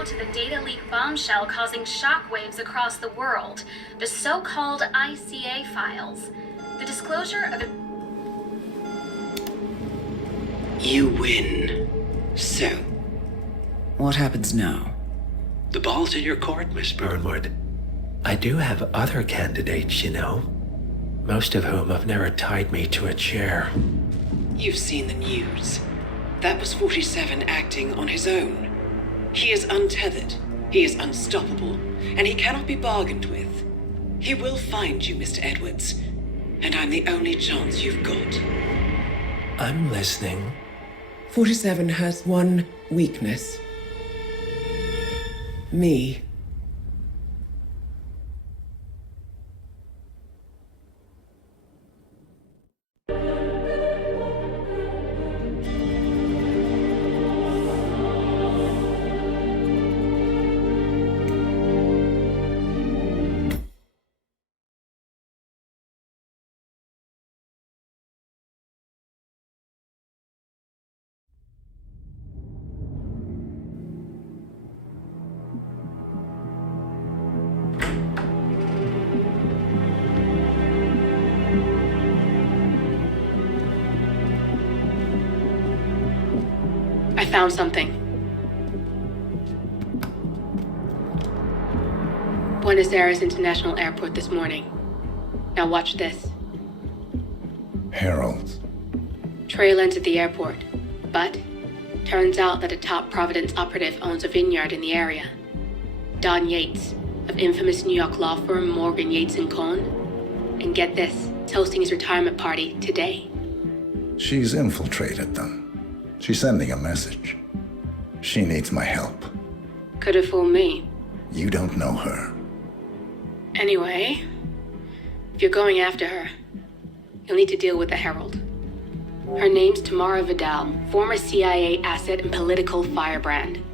now to the data leak bombshell causing shockwaves across the world, the so-called ICA files. The disclosure of a... You win. So? What happens now? The ball's in your court, Miss Burnwood. I do have other candidates, you know. Most of whom have never tied me to a chair. You've seen the news. That was 47 acting on his own. He is untethered, he is unstoppable, and he cannot be bargained with. He will find you, Mr. Edwards, and I'm the only chance you've got. I'm listening. 47 has one weakness. Me. I found something. Buenos Aires International Airport this morning. Now watch this. Herald. Trail ends at the airport, but turns out that a top Providence operative owns a vineyard in the area. Don Yates, of infamous New York law firm Morgan, Yates & Cohn. And get this, is hosting his retirement party today. She's infiltrated them. She's sending a message. She needs my help. Could have fooled me. You don't know her. Anyway, if you're going after her, you'll need to deal with the Herald. Her name's Tamara Vidal, former CIA asset and political firebrand.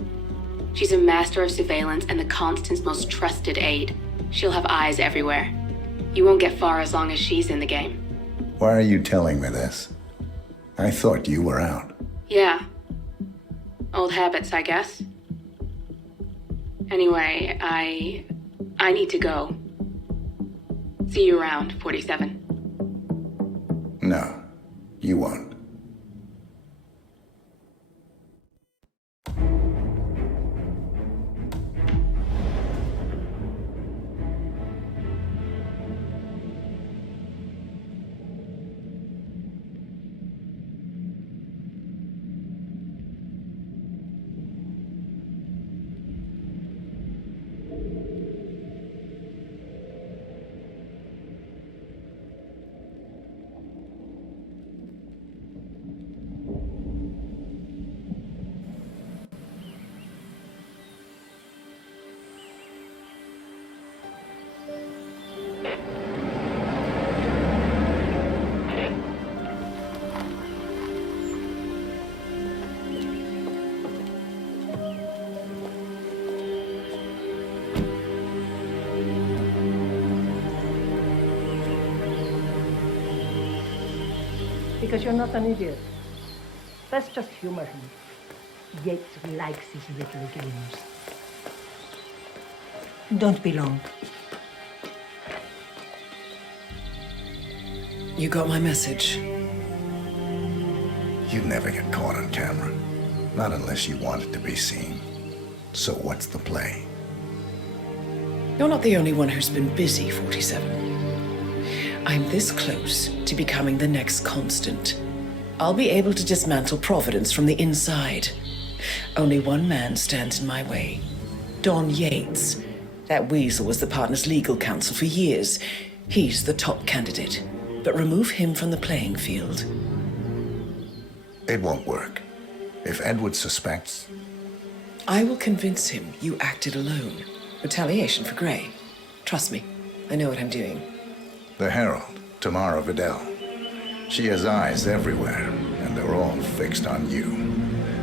She's a master of surveillance and the Constant's most trusted aide. She'll have eyes everywhere. You won't get far as long as she's in the game. Why are you telling me this? I thought you were out. Yeah. Old habits, I guess. Anyway, I need to go. See you around, 47. No, you won't. Because you're not an idiot. Let's just humor him. Yates likes his little games. Don't be long. You got my message. You'd never get caught on camera. Not unless you want it to be seen. So what's the play? You're not the only one who's been busy, 47. I'm this close to becoming the next Constant. I'll be able to dismantle Providence from the inside. Only one man stands in my way. Don Yates. That weasel was the partner's legal counsel for years. He's the top candidate. But remove him from the playing field. It won't work. If Edward suspects... I will convince him you acted alone. Retaliation for Grey. Trust me, I know what I'm doing. The Herald, Tamara Vidal. She has eyes everywhere, and they're all fixed on you.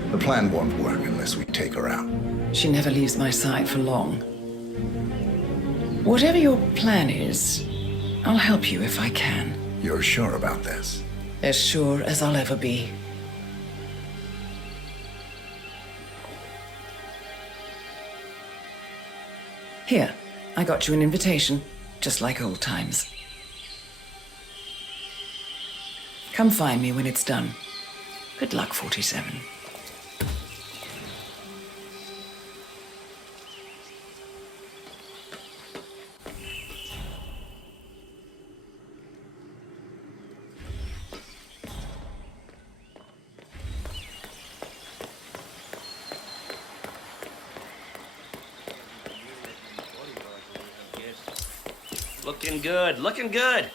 The plan won't work unless we take her out. She never leaves my side for long. Whatever your plan is, I'll help you if I can. You're sure about this? As sure as I'll ever be. Here, I got you an invitation, just like old times. Come find me when it's done. Good luck, 47. Looking good, looking good.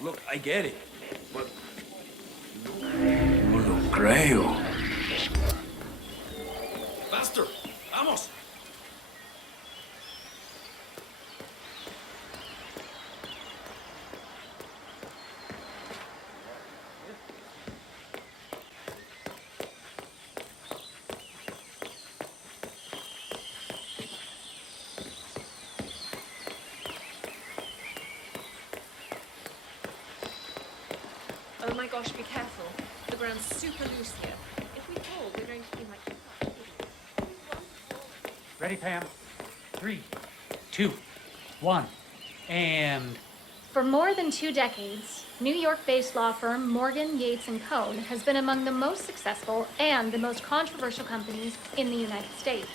Look, I get it, but... No lo creo. Faster! Vamos! Oh my gosh, be careful. The ground's super loose here. If we fall, we're going to be like... Ready, Pam? 3, 2, 1, and... For more than 2 decades, New York-based law firm Morgan, Yates & Cohn has been among the most successful and the most controversial companies in the United States.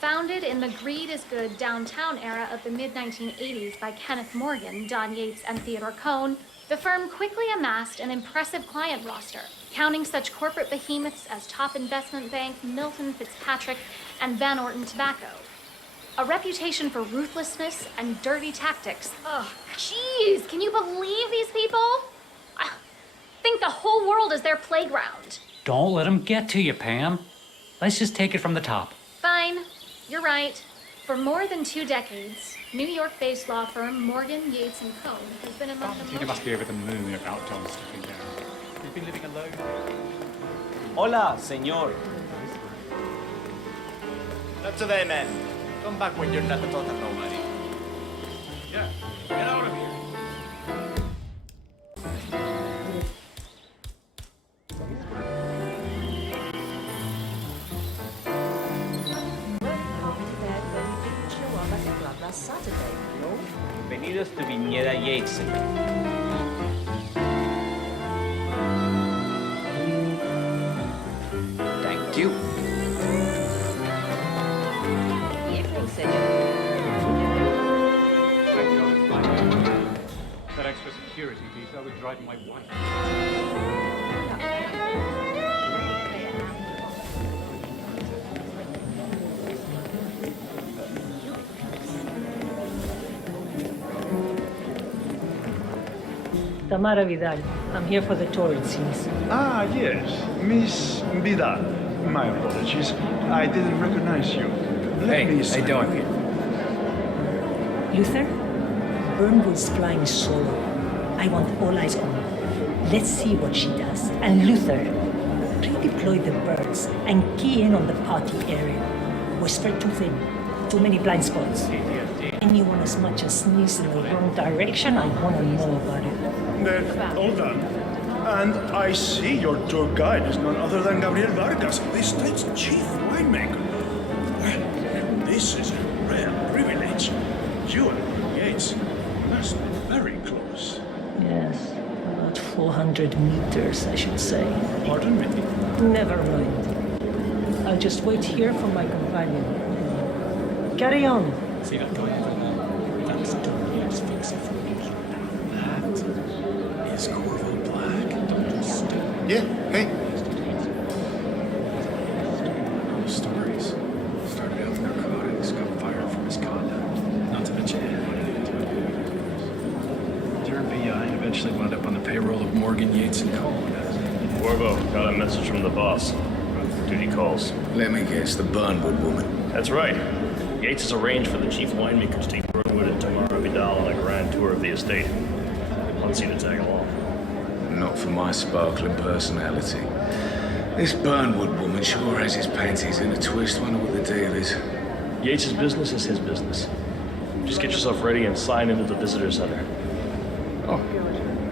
Founded in the greed is good downtown era of the mid-1980s by Kenneth Morgan, Don Yates, and Theodore Cohn, the firm quickly amassed an impressive client roster, counting such corporate behemoths as Top Investment Bank, Milton Fitzpatrick, and Van Orton Tobacco. A reputation for ruthlessness and dirty tactics. Ugh, jeez, can you believe these people? I think the whole world is their playground. Don't let them get to you, Pam. Let's just take it from the top. Fine, you're right. For more than 2 decades, New York-based law firm Morgan, Yates & Cohn has been among the most... You must be over the moon about John stepping down. You've been living alone. Hola, señor. Not today, man. Come back when you're not a total nobody. Yeah, get out of here. Last Saturday, no? Bienvenidos to Viñeda Yates. Thank you. Evening, senor. That extra security detail was driving my wife. Tamara Vidal. I'm here for the torrent scenes. Ah, yes. Miss Vidal. My apologies. I didn't recognize you. Let me Hey, doing? Luther? Burnwood's flying solo. I want all eyes on her. Let's see what she does. And Luther, redeploy the birds and key in on the party area. We're spread too thin. Too many blind spots. Anyone as much as sneezes in the wrong direction, I want to know about it. Then, hold on. And I see your tour guide is none other than Gabriel Vargas, the state's chief winemaker. Well, this is a rare privilege. You and Yates must be very close. Yes, about 400 meters, I should say. Pardon me? Never mind. I'll just wait here for my companion. Carry on. See that guy over there? That's Don Yates fixing for me. That is Corvo Black. Don't just stop. Yeah, hey. All stories. Started out in narcotics, got fired from his condo. Not to mention anything to it. Turned PI and eventually wound up on the payroll of Morgan, Yates & Cohn. Corvo, got a message from the boss. Duty calls. Let me guess, the Burnwood woman. That's right. Yates has arranged for the chief winemaker to take Burnwood and Tamara Vidal on a grand tour of the estate. Wants you to tag along. Not for my sparkling personality. This Burnwood woman sure has his panties in a twist. Wonder what the deal is. Yates' business is his business. Just get yourself ready and sign into the visitor center. Oh,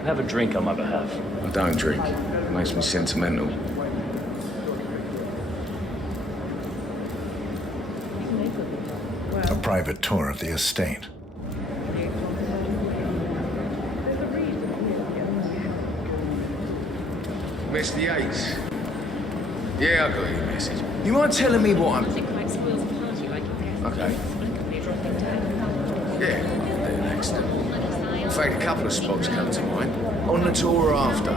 have a drink on my behalf. I don't drink. It makes me sentimental. private tour of the estate. Mr. Yates. Yeah, I got your message. You mind telling me what I'm... Okay. Yeah, an accident. In fact, a couple of spots come to mind. On the tour after.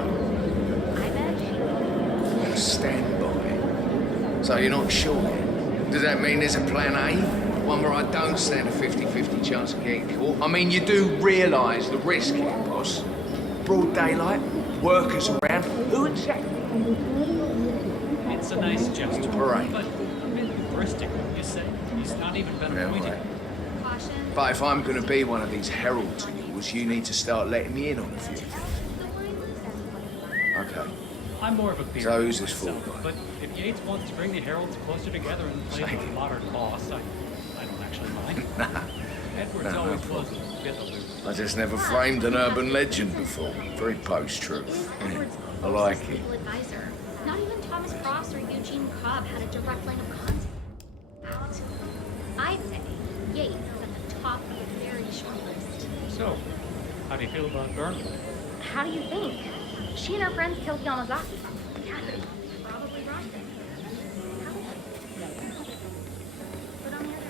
Stand by. So you're not sure? Does that mean there's a plan A? One where I don't stand a 50-50 chance of getting caught? I mean, you do realise the risk here, boss. Broad daylight, workers around. Who exactly? It's a nice gesture. Parade. But a bit hubristic, you say. He's not even been appointed. Right. But if I'm going to be one of these heralds of yours, you need to start letting me in on a few things. Okay. I'm more of a beer So who's this for? myself, but if Yates wants to bring the heralds closer together and play Thank the you. modern boss, I don't actually mind. Edward's No, always no was a bit aloof. I just never framed an urban legend before. Very post-truth. I like it. Advisor. Not even Thomas Cross or Eugene Cobb had a direct line of contact. I'd say Yates is at the top of a very short list. So, how do you feel about Burnley? How do you think? She and her friends killed Yamazaki. Yeah, probably right then. But on the other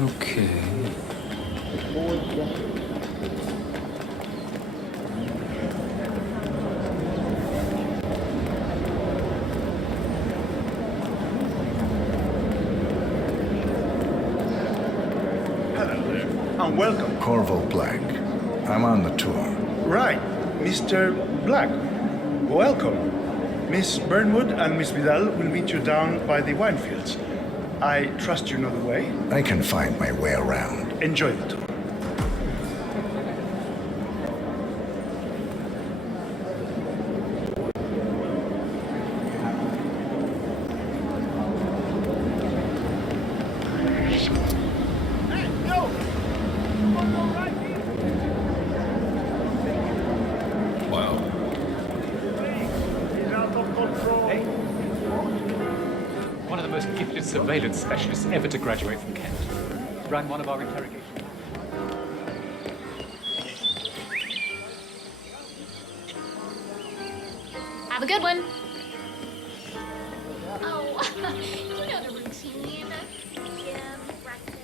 Okay. Hello there, and welcome. Corvo Black. I'm on the tour. Right, Mr. Black. Welcome. Miss Burnwood and Miss Vidal will meet you down by the wine fields. I trust you know the way. I can find my way around. Enjoy the tour. One of the most gifted surveillance specialists ever to graduate from Kent. Ran one of our interrogations. Have a good one. Oh, you know the routine. Gym, breakfast.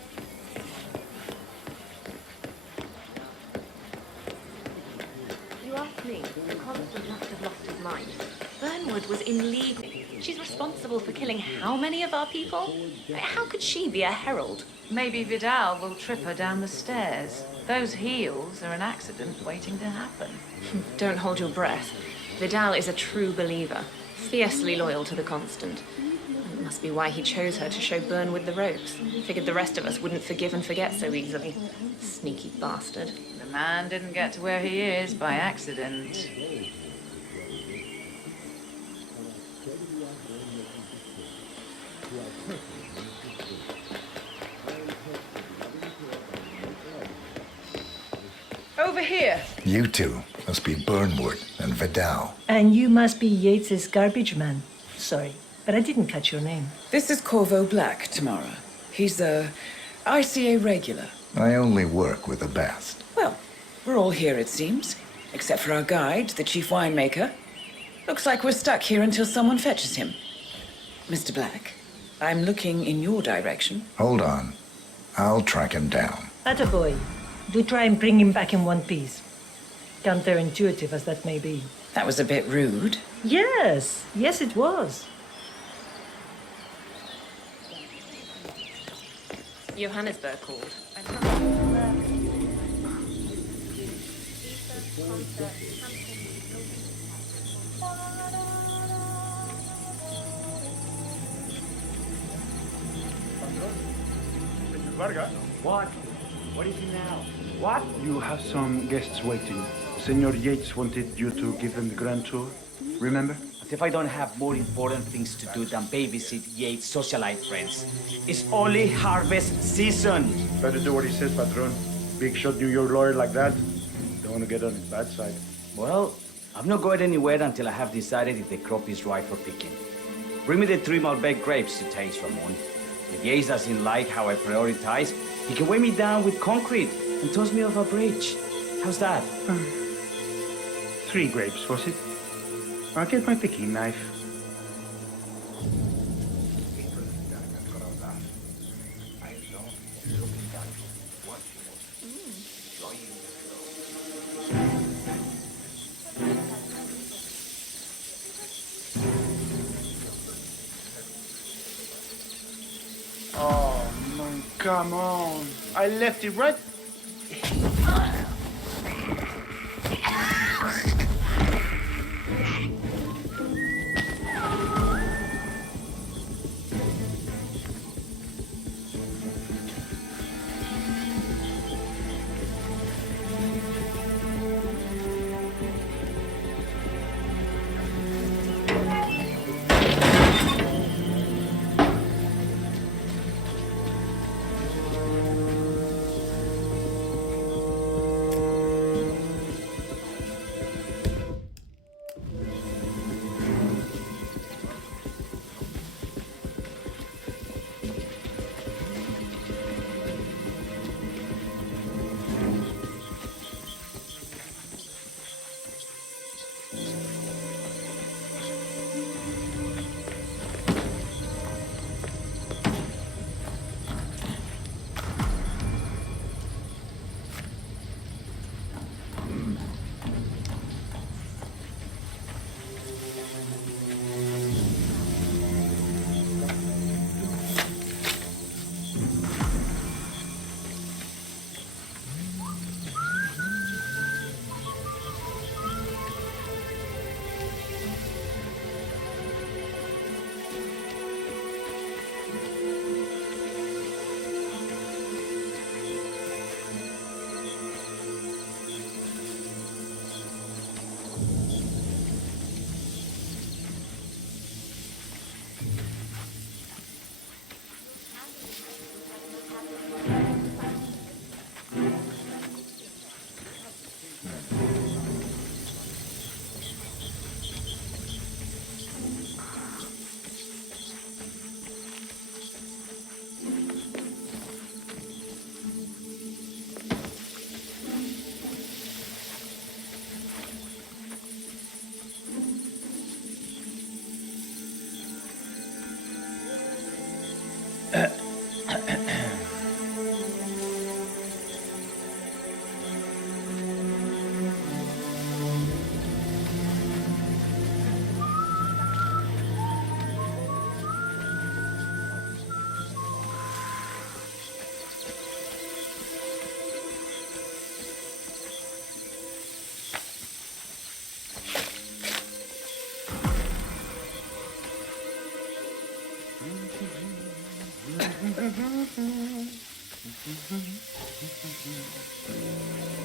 You asked me, the constant must have lost his mind. Burnwood was in league. She's responsible for killing how many of our people? How could she be a herald? Maybe Vidal will trip her down the stairs. Those heels are an accident waiting to happen. Don't hold your breath. Vidal is a true believer, fiercely loyal to the Constant. It must be why he chose her to show Burnwood the ropes. Figured the rest of us wouldn't forgive and forget so easily. Sneaky bastard. The man didn't get to where he is by accident. Over here. You two must be Burnwood and Vidal. And you must be Yates's garbage man. Sorry, but I didn't catch your name. This is Corvo Black, Tamara. He's a ICA regular. I only work with the best. Well, we're all here, it seems. Except for our guide, the chief winemaker. Looks like we're stuck here until someone fetches him. Mr. Black, I'm looking in your direction. Hold on. I'll track him down. Attaboy. Do try and bring him back in one piece. Counterintuitive as that may be. That was a bit rude. Yes, it was. Johannesburg called. Vargas? What? What is it now? What? You have some guests waiting. Senor Yates wanted you to give them the grand tour. Remember? As if I don't have more important things to do than babysit Yates' socialite friends. It's only harvest season. Better do what he says, Patron. Big shot New York lawyer like that. Don't want to get on his bad side. Well, I'm not going anywhere until I have decided if the crop is right for picking. Bring me the 3 Malbec grapes to taste, Ramon. If Yates doesn't like how I prioritize, he can weigh me down with concrete and toss me off a bridge. How's that? 3 grapes, was it? I'll get my picking knife. Oh, man, come on. I left it right...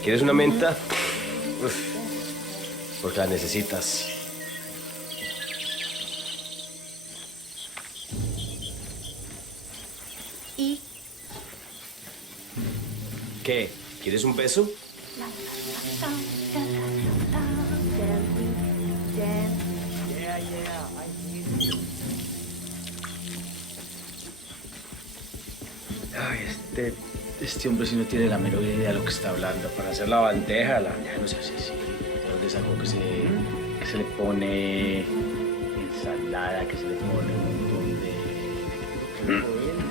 ¿Quieres una menta? Uf, porque la necesitas. ¿Y? ¿Qué? ¿Quieres un beso? Ay, este hombre sí no tiene la menor idea de lo que está hablando. Para hacer la bandeja no sé si de dónde sacó que se le pone ensalada, que se le pone un montón de...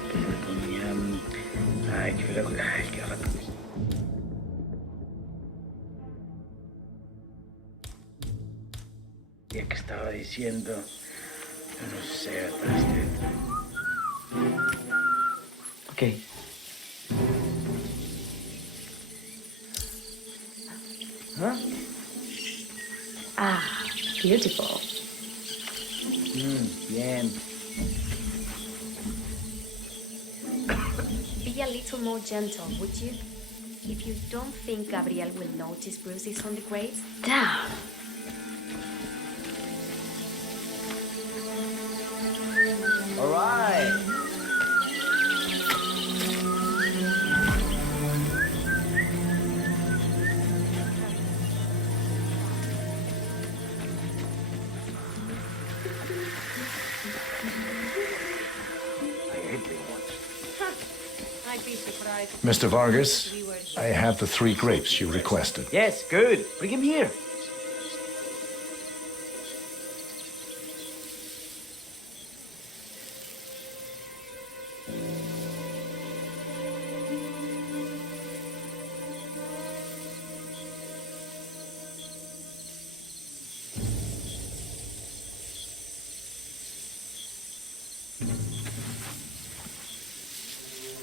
que se le ponía... Ay, qué rato. Ya que estaba diciendo... Yo no sé, atrás de... Ok. beautiful. Bien. Be a little more gentle, would you? If you don't think Gabriel will notice bruises on the graves. Damn. All right. I'd be surprised. Mr. Vargas, I have the 3 grapes you requested. Yes, good. Bring him here.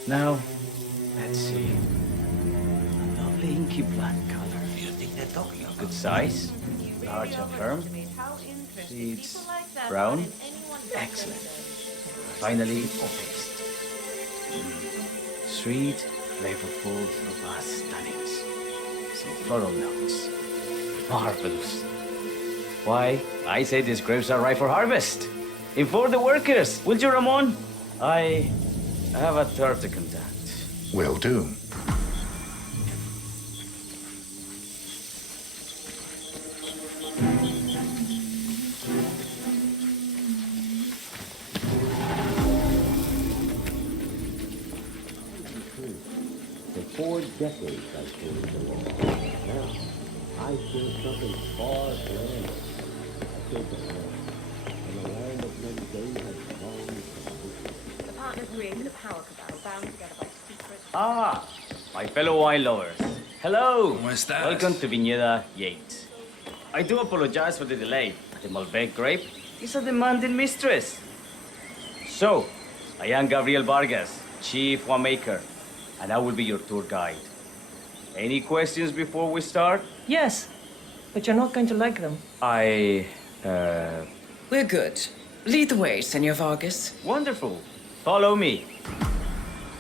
Now, let's see. A lovely inky black color. Good size. Large and firm. Seeds brown. Excellent. Finally, paste. Sweet, flavorful, robust tannins. Some floral notes. Marvelous. Why, I say these grapes are ripe for harvest. Inform the workers, will you, Ramon? I have a tour to conduct. Will do. For 4 decades I've stayed the law. Now, I feel something far grander. I feel the land. And the land of many days has long. The partner created a power cabal bound together by secret. Ah, my fellow wine lovers. Hello. ¿Cómo estás? Welcome to Viñeda Yates. I do apologize for the delay. The Malbec grape is a demanding mistress. So, I am Gabriel Vargas, Chief Winemaker, and I will be your tour guide. Any questions before we start? Yes, but you're not going to like them. We're good. Lead the way, Senor Vargas. Wonderful. Follow me.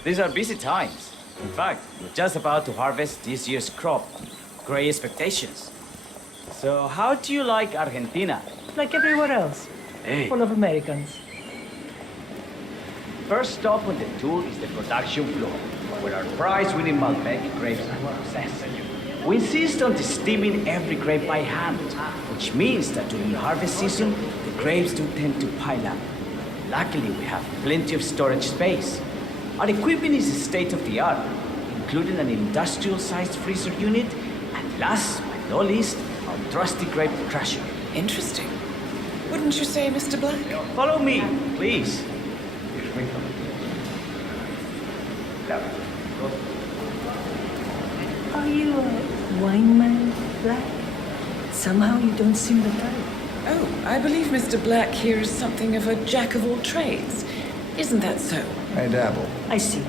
These are busy times. In fact, we're just about to harvest this year's crop. Great expectations. So, how do you like Argentina? Like everywhere else. Hey. Full of Americans. First stop on the tour is the production floor, where our prize-winning Malbec grapes are processed. We insist on steaming every grape by hand, which means that during harvest season, the grapes do tend to pile up. Luckily, we have plenty of storage space. Our equipment is state-of-the-art, including an industrial-sized freezer unit, and last but not least, our trusty grape crusher. Interesting. Wouldn't you say, Mr. Black? Follow me, please. Are you a wine man, Black? Somehow you don't seem the type. Oh, I believe Mr. Black here is something of a jack of all trades. Isn't that so? I dabble. I see.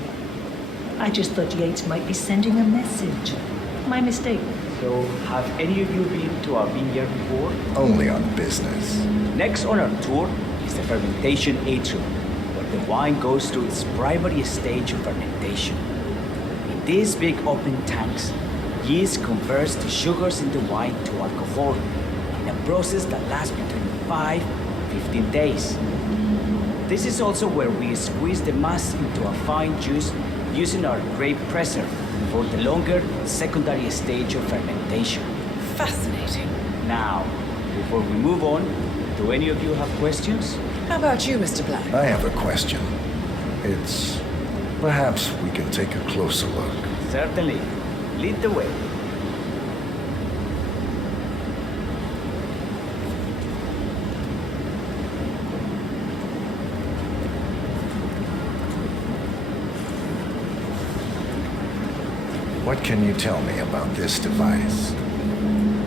I just thought Yates might be sending a message. My mistake. So, have any of you been to our vineyard before? Only on business. Next on our tour is the fermentation atrium, where the wine goes through its primary stage of fermentation. In these big open tanks, yeast converts the sugars in the wine to alcohol, in a process that lasts between 5 and 15 days. This is also where we squeeze the mass into a fine juice using our grape presser for the longer secondary stage of fermentation. Fascinating. Now, before we move on, do any of you have questions? How about you, Mr. Black? I have a question. It's... perhaps we can take a closer look. Certainly. Lead the way. What can you tell me about this device?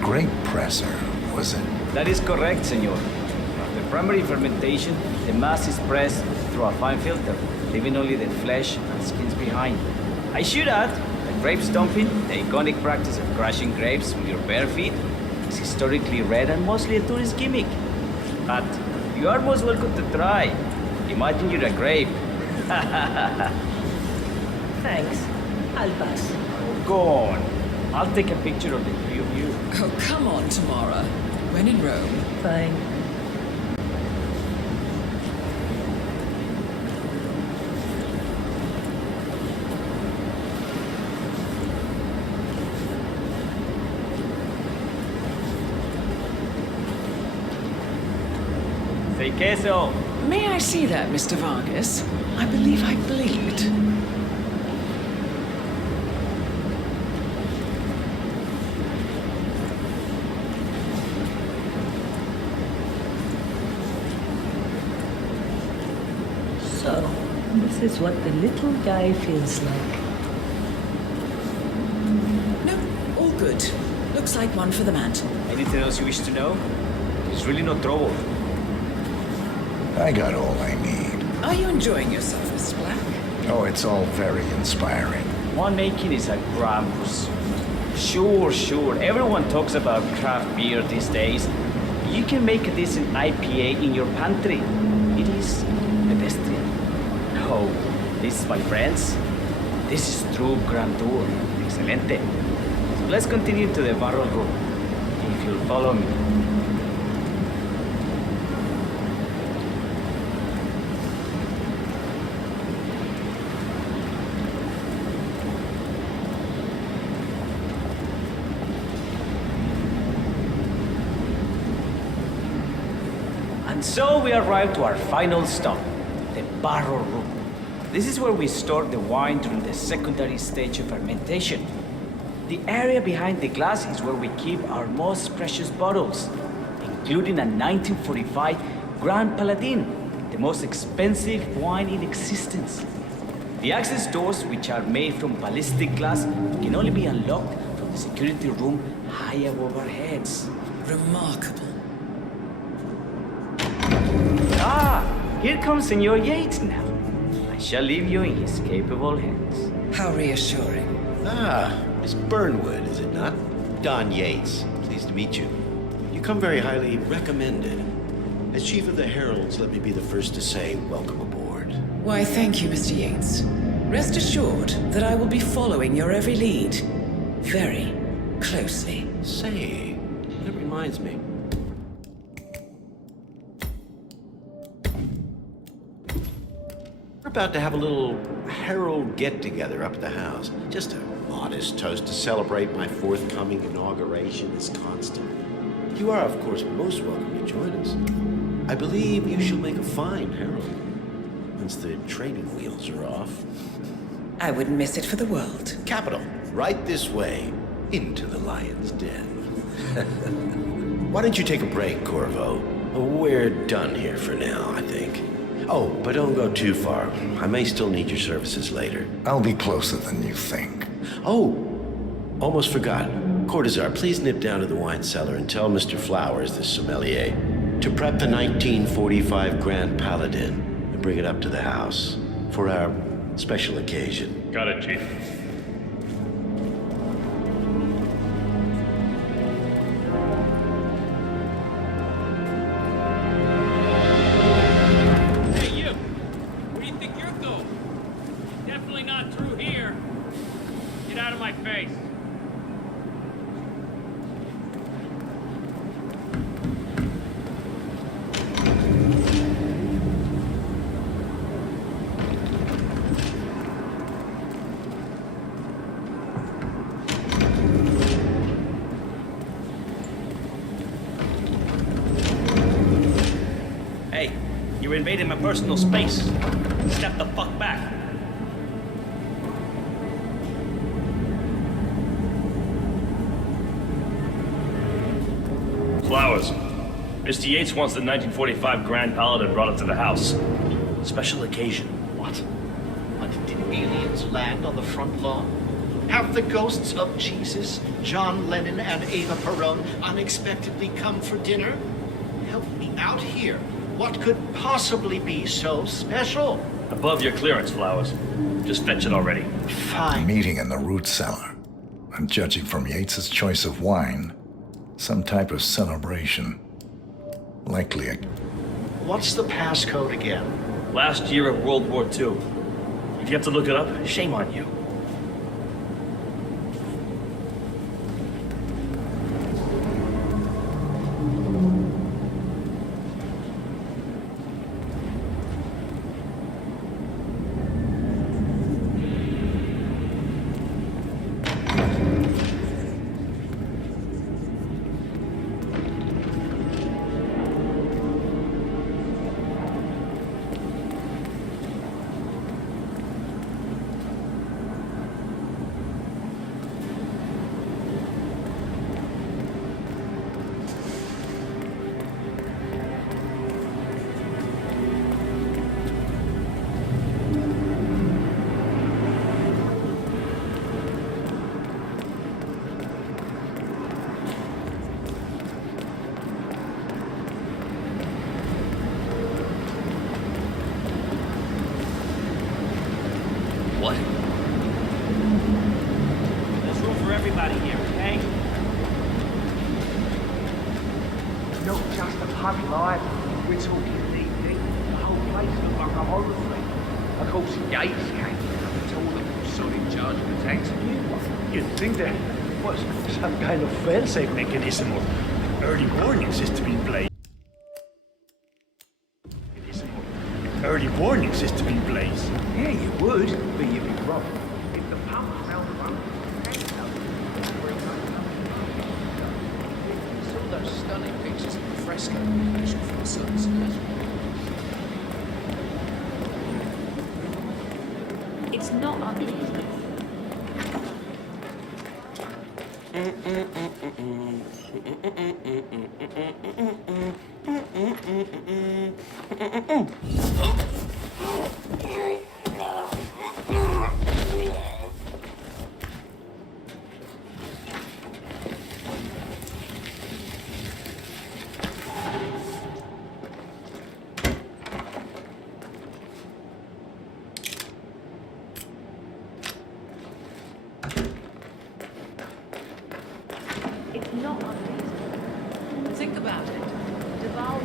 Grape presser, was it? That is correct, senor. After primary fermentation, the mass is pressed through a fine filter, leaving only the flesh and skins behind. I should add that grape stomping, the iconic practice of crushing grapes with your bare feet, It's historically rare and mostly a tourist gimmick. But you are most welcome to try. Imagine you're a grape. Thanks. I'll pass. Go on. I'll take a picture of the three of you. Oh, come on, Tamara. When in Rome. Fine. Say queso. May I see that, Mr. Vargas? I believe I blinked. So, this is what the little guy feels like. No, all good. Looks like one for the mantle. Anything else you wish to know? There's really no trouble. I got all I need. Are you enjoying yourself, Mr. Black? Oh, it's all very inspiring. Winemaking is a grand pursuit. Sure. Everyone talks about craft beer these days. You can make a decent IPA in your pantry. It is pedestrian. Oh, this, my friends, this is true grandeur. Excelente. So let's continue to the barrel room, if you'll follow me. And so we arrive to our final stop, the barrel room. This is where we store the wine during the secondary stage of fermentation. The area behind the glass is where we keep our most precious bottles, including a 1945 Grand Paladin, the most expensive wine in existence. The access doors, which are made from ballistic glass, can only be unlocked from the security room high above our heads. Remarkable. Ah, here comes Senor Yates now. I shall leave you in his capable hands. How reassuring. Ah, Miss Burnwood, is it not? Don Yates, pleased to meet you. You come very highly recommended. As Chief of the Heralds, let me be the first to say welcome aboard. Why, thank you, Mr. Yates. Rest assured that I will be following your every lead. Very closely. Say, that reminds me. We're about to have a little herald get-together up at the house. Just a modest toast to celebrate my forthcoming inauguration as constant. You are, of course, most welcome to join us. I believe you shall make a fine herald once the training wheels are off. I wouldn't miss it for the world. Capital. Right this way, into the lion's den. Why don't you take a break, Corvo? We're done here for now, I think. Oh, but don't go too far. I may still need your services later. I'll be closer than you think. Oh, almost forgot. Cortazar, please nip down to the wine cellar and tell Mr. Flowers, the sommelier, to prep the 1945 Grand Paladin and bring it up to the house for our special occasion. Got it, Chief. You're invading my personal space. Step the fuck back. Flowers. Mr. Yates wants the 1945 Grand Paladin brought up to the house. Special occasion. What? What, did aliens land on the front lawn? Have the ghosts of Jesus, John Lennon, and Eva Peron unexpectedly come for dinner? Help me out here. What could possibly be so special? Above your clearance, Flowers. Just fetch it already. Fine. Meeting in the root cellar. And judging from Yates's choice of wine, Some type of celebration. Likely a... What's the passcode again? Last year of World War II. If you have to look it up, shame on you. What? There's room for everybody here, okay? Not just a pub life. We're talking DD. The whole place looked like a horror film. Of course, Yates came and told them he was still in charge of the tanks and you one. You'd think there was some kind of fail-safe mechanism or early warning system in place. Early warning system in place. Yeah, you would, but you'd be wrong. If the pub was out of one, saw those stunning pictures of the fresco competition from the Sensai. It's not unreasonable. It's not unreasonable. Think about it. Deval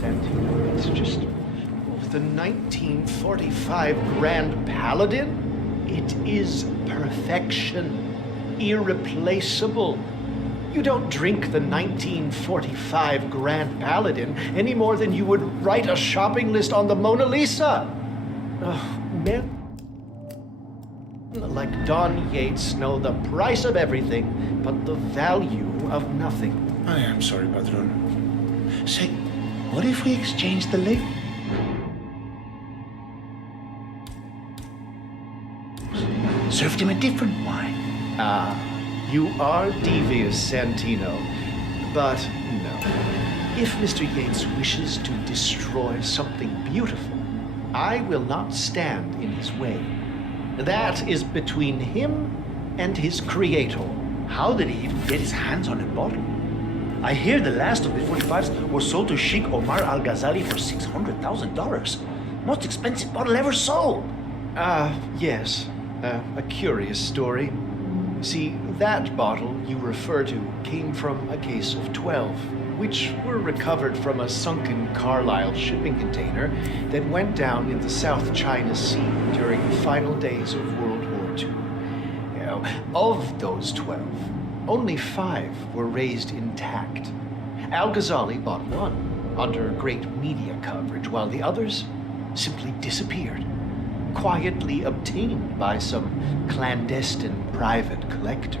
Santino. It's just the 1945 Grand Paladin. It is perfection, irreplaceable. You don't drink the 1945 Grand Paladin any more than you would write a shopping list on the Mona Lisa. Men like Don Yates know the price of everything, but the value of nothing. I am sorry, Patron. Say, what if we exchange the label? Served him a different wine. Ah, you are devious, Santino. But no. If Mr. Yates wishes to destroy something beautiful, I will not stand in his way. That is between him and his creator. How did he even get his hands on a bottle? I hear the last of the 45s were sold to Sheikh Omar Al-Ghazali for $600,000. Most expensive bottle ever sold. Yes. A curious story. See, that bottle you refer to came from a case of 12, which were recovered from a sunken Carlisle shipping container that went down in the South China Sea during the final days of World War II. Of those 12, only 5 were raised intact. Al-Ghazali bought one under great media coverage, while the others simply disappeared, quietly obtained by some clandestine private collector.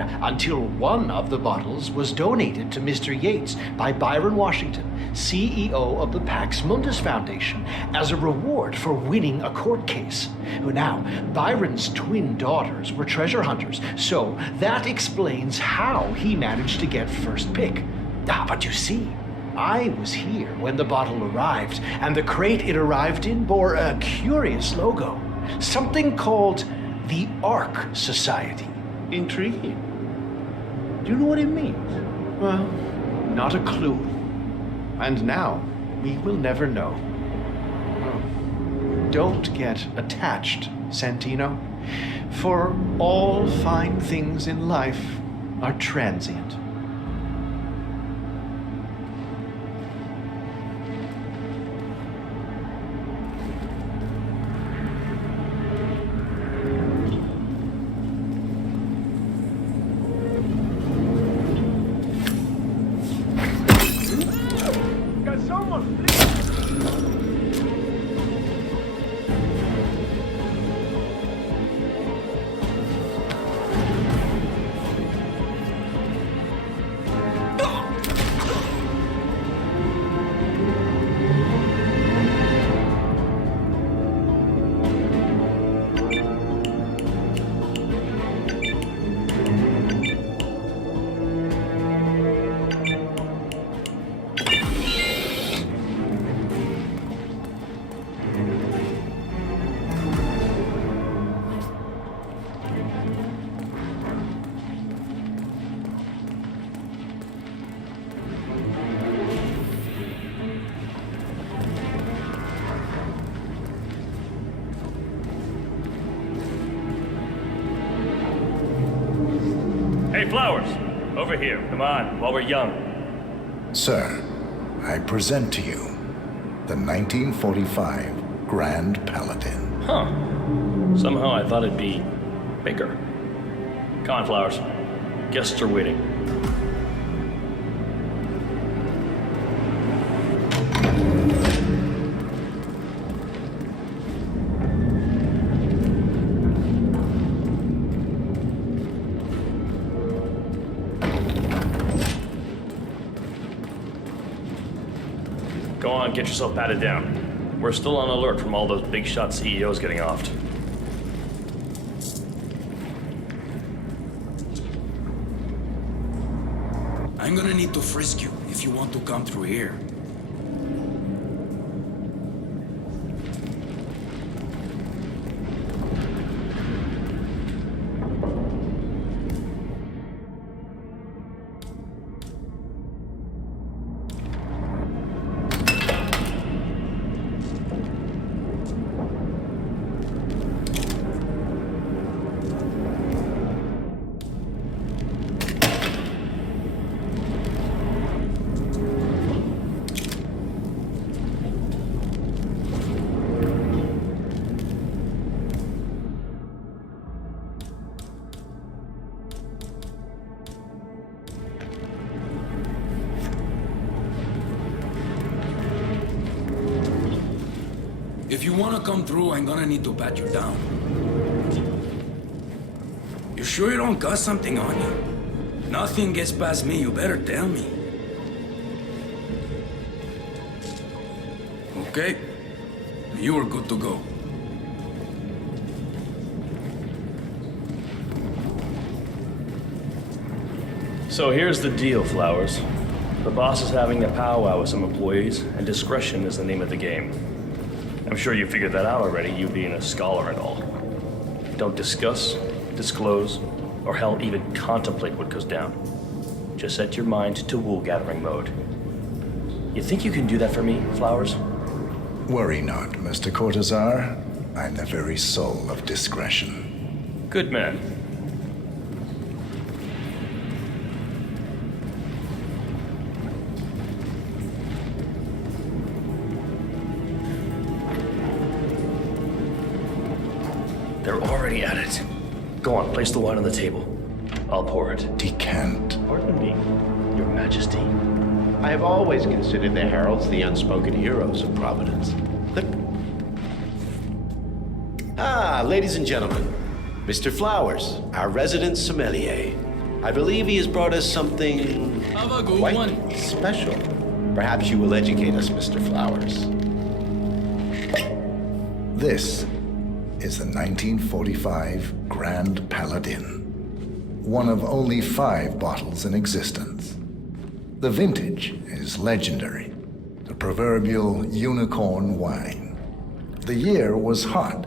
until one of the bottles was donated to Mr. Yates by Byron Washington, CEO of the Pax Mundus Foundation, as a reward for winning a court case. Now, Byron's twin daughters were treasure hunters, so that explains how he managed to get first pick. But you see, I was here when the bottle arrived, and the crate it arrived in bore a curious logo. Something called the Ark Society. Intriguing. Do you know what it means? Well, not a clue. And now, we will never know. Don't get attached, Santino, for all fine things in life are transient. Hey, Flowers! Over here. Come on, while we're young. Sir, I present to you the 1945 Grand Paladin. Huh. Somehow I thought it'd be bigger. Come on, Flowers. Guests are waiting. Go on, get yourself patted down. We're still on alert from all those big shot CEOs getting offed. I'm gonna need to frisk you if you want to come through here. If you want to come through, I'm gonna need to pat you down. You sure you don't got something on you? Nothing gets past me, you better tell me. Okay, you are good to go. So here's the deal, Flowers. The boss is having a powwow with some employees, and discretion is the name of the game. I'm sure you figured that out already, you being a scholar and all. Don't discuss, disclose, or hell, even contemplate what goes down. Just set your mind to wool-gathering mode. You think you can do that for me, Flowers? Worry not, Mr. Cortazar. I'm the very soul of discretion. Good man. They're already at it. Go on, place the wine on the table. I'll pour it. Decant. Pardon me, Your Majesty. I have always considered the heralds the unspoken heroes of Providence. Ladies and gentlemen, Mr. Flowers, our resident sommelier. I believe he has brought us something quite special. Perhaps you will educate us, Mr. Flowers. This is the 1945 Grand Paladin, one of only 5 bottles in existence. The vintage is legendary, the proverbial unicorn wine. The year was hot,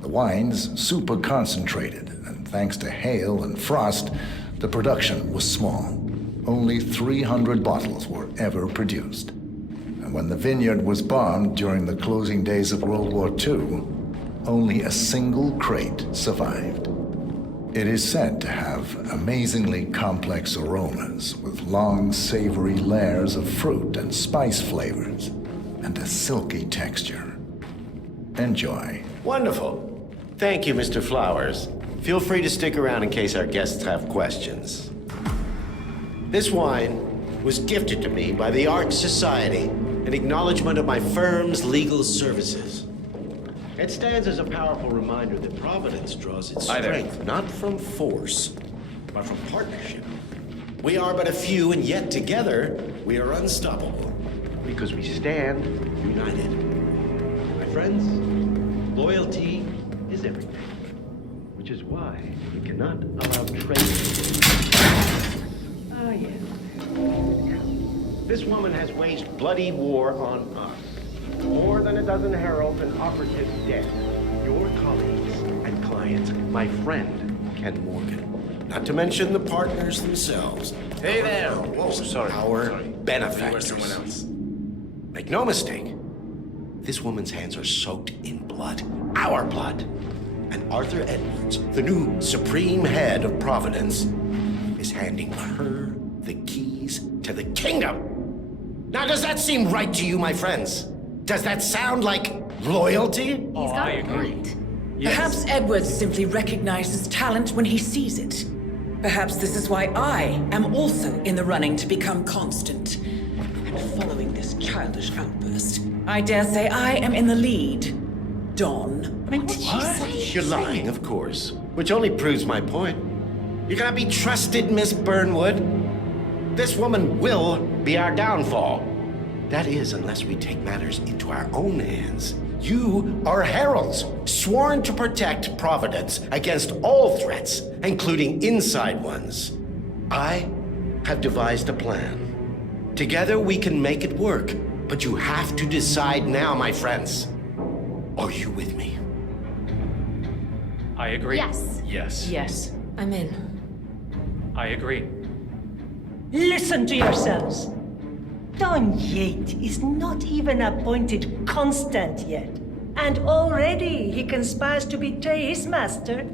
the wine's super concentrated, and thanks to hail and frost, the production was small. Only 300 bottles were ever produced. And when the vineyard was bombed during the closing days of World War II, only a single crate survived. It is said to have amazingly complex aromas with long, savory layers of fruit and spice flavors, and a silky texture. Enjoy. Wonderful. Thank you, Mr. Flowers. Feel free to stick around in case our guests have questions. This wine was gifted to me by the Art Society in acknowledgement of my firm's legal services. It stands as a powerful reminder that Providence draws its strength not from force, but from partnership. We are but a few, and yet together we are unstoppable because we stand united. My friends, loyalty is everything, which is why we cannot allow trade. Ah, yes. This woman has waged bloody war on us. More than a dozen heralds and operatives dead. Your colleagues and clients, my friend, Ken Morgan. Not to mention the partners themselves. Hey there. Whoa, sorry. Our benefactors. Someone else. Make no mistake. This woman's hands are soaked in blood. Our blood. And Arthur Edwards, the new supreme head of Providence, is handing her the keys to the kingdom. Now, does that seem right to you, my friends? Does that sound like loyalty? He's got a point. Perhaps Edwards simply recognizes talent when he sees it. Perhaps this is why I am also in the running to become constant. And following this childish outburst, I dare say I am in the lead. Dawn. What did she say? You're lying, of course. Which only proves my point. You cannot be trusted, Miss Burnwood. This woman will be our downfall. That is, unless we take matters into our own hands. You are heralds, sworn to protect Providence against all threats, including inside ones. I have devised a plan. Together we can make it work, but you have to decide now, my friends. Are you with me? I agree. Yes. Yes. Yes, I'm in. I agree. Listen to yourselves. Don Yates is not even appointed constant yet, and already he conspires to betray his master.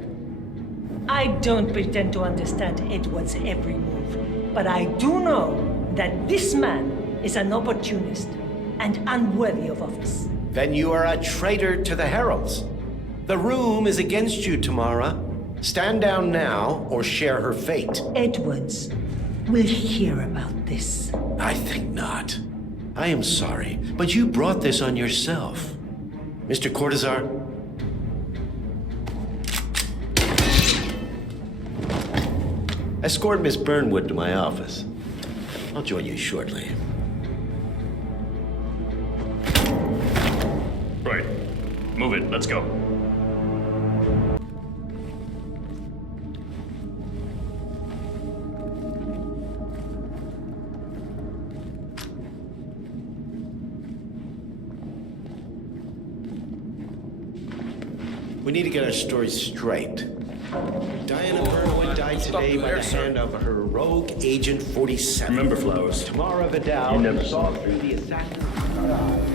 I don't pretend to understand Edward's every move, but I do know that this man is an opportunist and unworthy of office. Then you are a traitor to the heralds. The room is against you, Tamara. Stand down now or share her fate. Edwards will hear about this. I think not. I am sorry, but you brought this on yourself. Mr. Cortazar? Escort Miss Burnwood to my office. I'll join you shortly. Right. Move it. Let's go. We need to get our story straight. Diana Burnwood died today by the hand of her rogue Agent 47. Remember, Flowers. Tamara Vidal You never saw through the assassin's eyes.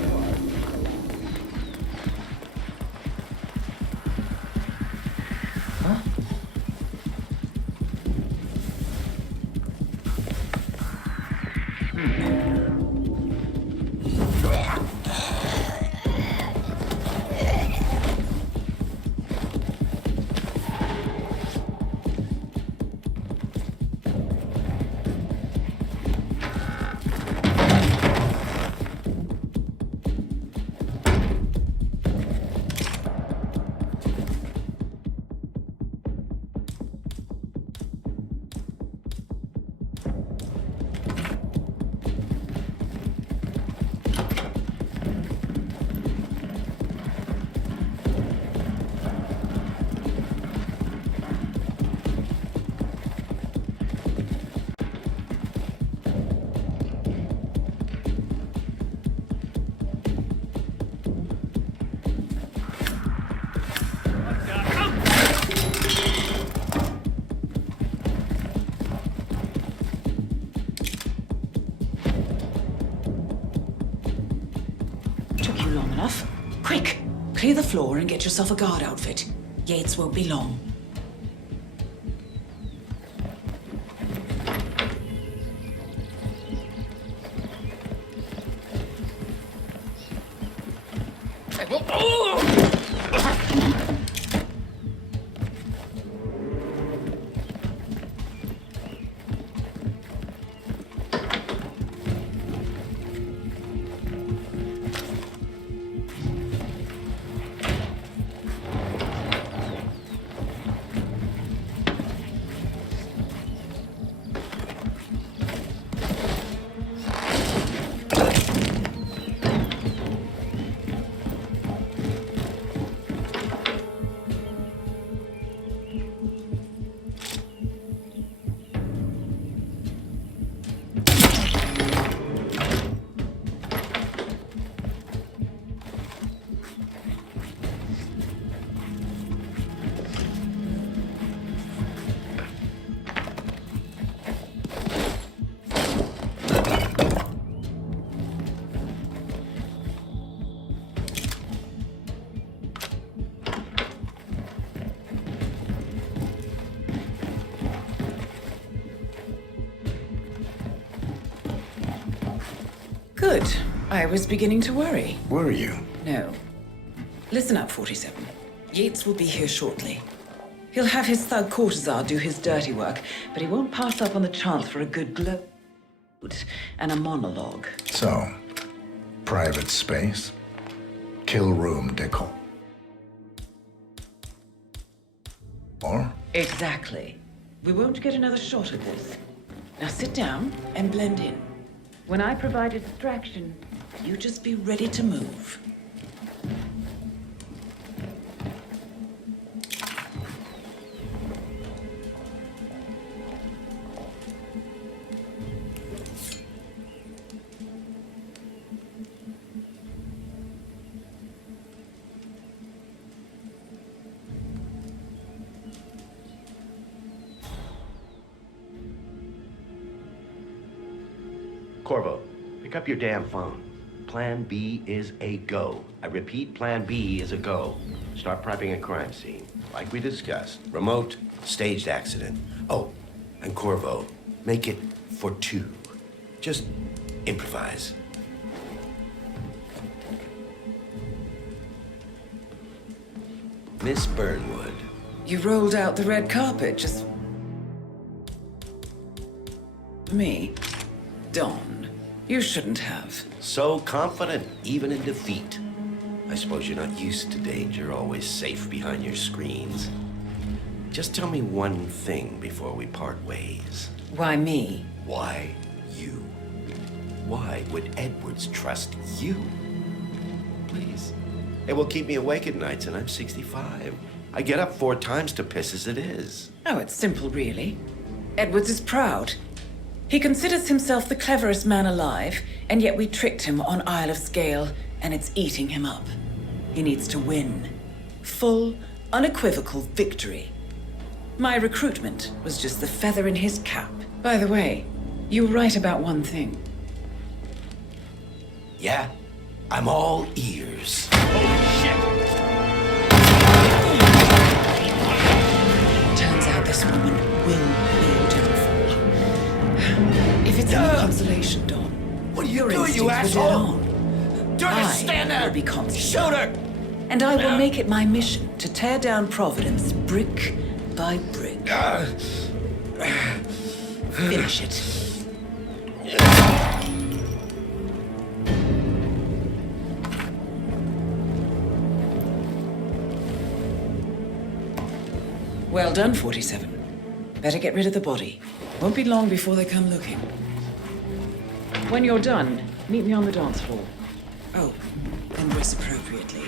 clear the floor and get yourself a guard outfit. Yates won't be long. Good. I was beginning to worry. Were you? No. Listen up, 47. Yates will be here shortly. He'll have his thug courtesan do his dirty work, but he won't pass up on the chance for a good gloat and a monologue. So, private space, kill room Dcoy. Or? Exactly. We won't get another shot at this. Now sit down and blend in. When I provide a distraction, you just be ready to move. Corvo, pick up your damn phone. Plan B is a go. I repeat, Plan B is a go. Start prepping a crime scene, like we discussed. Remote, staged accident. Oh, and Corvo, make it for two. Just improvise. Miss Burnwood. You rolled out the red carpet just for me. Dawn, you shouldn't have. So confident, even in defeat. I suppose you're not used to danger, always safe behind your screens. Just tell me one thing before we part ways. Why me? Why you? Why would Edwards trust you? Please. It will keep me awake at nights, and I'm 65. I get up 4 times to piss as it is. Oh, it's simple, really. Edwards is proud. He considers himself the cleverest man alive, and yet we tricked him on Isle of Scale, and it's eating him up. He needs to win. Full, unequivocal victory. My recruitment was just the feather in his cap. By the way, you were right about one thing. Yeah? I'm all ears. Turns out this woman will be your downfall. If it's any consolation, Dawn, what are you your doing, you instincts were dead asshole? on. Don't stand there! I will be constant. Shoot her! And I will make it my mission to tear down Providence brick by brick. Finish it. Well done, 47. Better get rid of the body. Won't be long before they come looking. When you're done, meet me on the dance floor. Oh, and dress appropriately.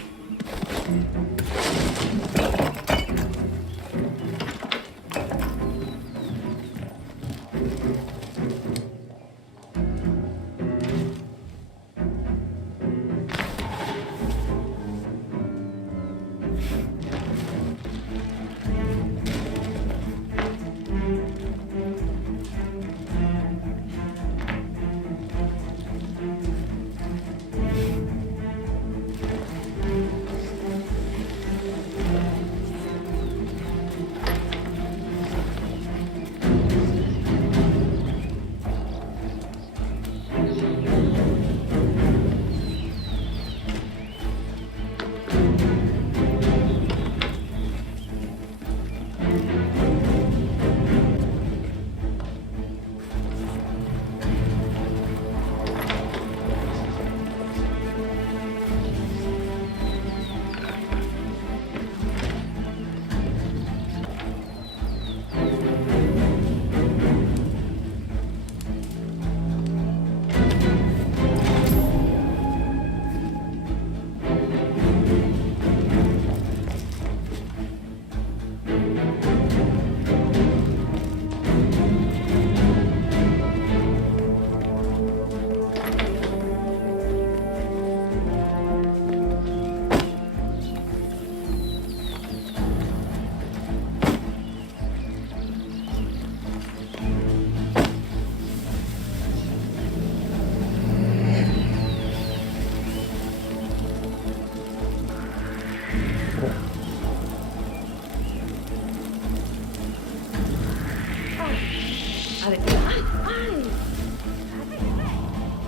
¡Ay!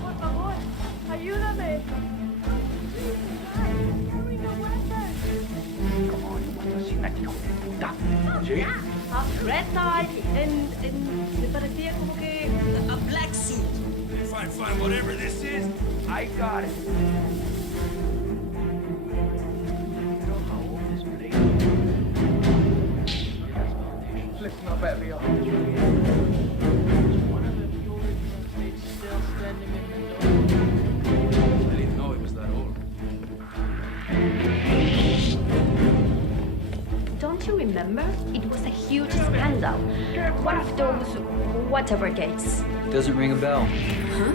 Por favor, ayúdame. ¿Sí? Red tie, me parecía como que... A black suit. Fine, whatever this is, I got it. Let's not bet me off. I didn't know it was that old. Don't you remember? It was a huge scandal. One of those whatever gates. Doesn't ring a bell. Huh?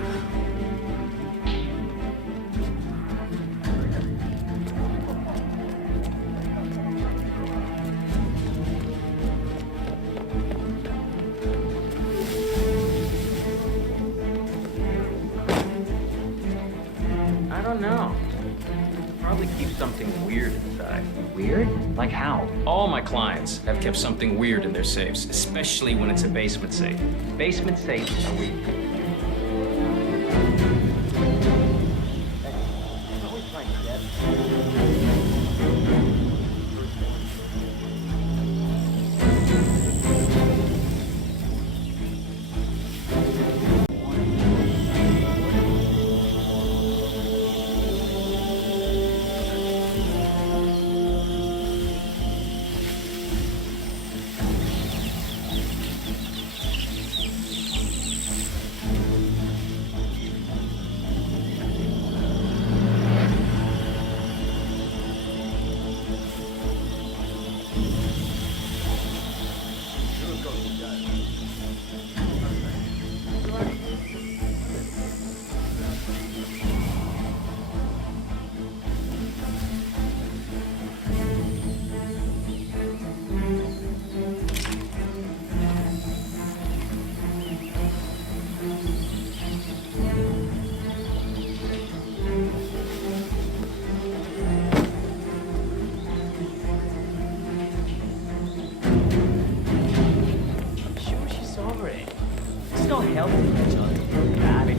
I don't know. Probably keep something weird inside. Weird? Like how? All my clients have kept something weird in their safes, especially when it's a basement safe. Basement safes are weird.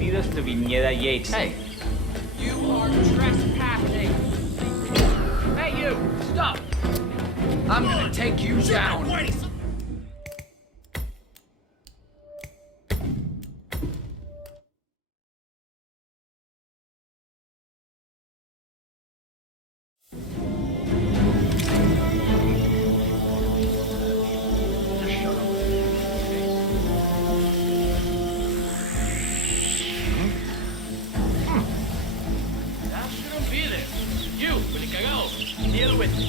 Bienvenidos to Viñeda Yates. Hey, you are trespassing. Hey, you, stop. I'm gonna take you down. Deal with it.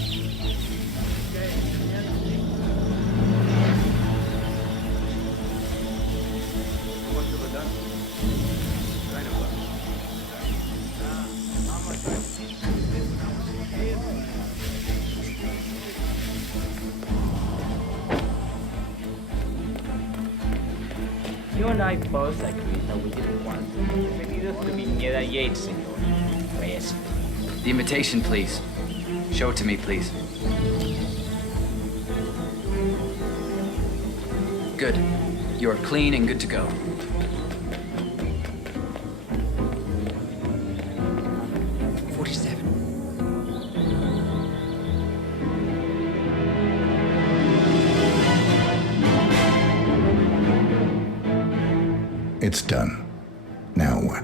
You and I both agree that we didn't want to. Bienvenidos to Viñeda Yates, senor. Pues. The invitation, please. Show it to me, please. Good. You are clean and good to go. It's done. Now what?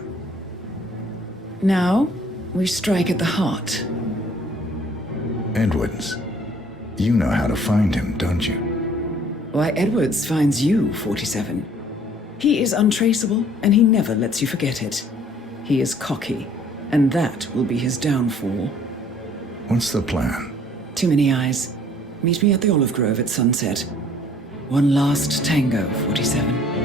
Now, we strike at the heart. Edwards. You know how to find him, don't you? Why, Edwards finds you, 47. He is untraceable, and he never lets you forget it. He is cocky, and that will be his downfall. What's the plan? Too many eyes. Meet me at the olive grove at sunset. One last tango, 47.